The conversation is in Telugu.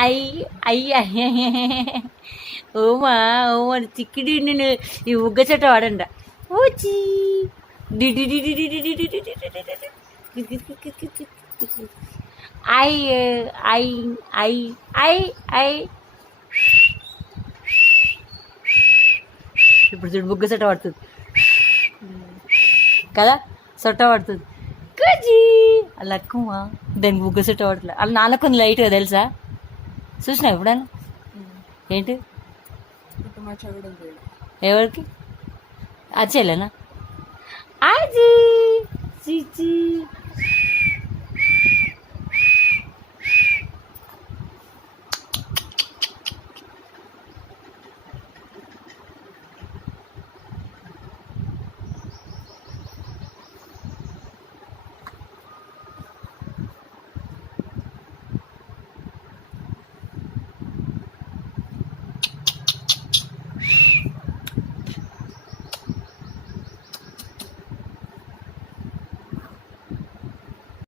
అయ్యి ఓమా ఓమా చిక్కిడి నేను ఈ ఉగ్గ చెట్టు వాడండి ఊచి ఐ ఐ ఐ ఐ ఐ ఇప్పుడు చూడు బుగ్గ చెట్ట పడుతుంది కదా సొట్ట పడుతుంది కజీ అలా అక్కుమా దానికి బుగ్గ చెట్ట పడుతుంది అలా నాలుగు లైట్గా తెలుసా చూసినా ఎప్పుడన్నా ఏంటి ఎవరికి వచ్చేలేనా అది చిచి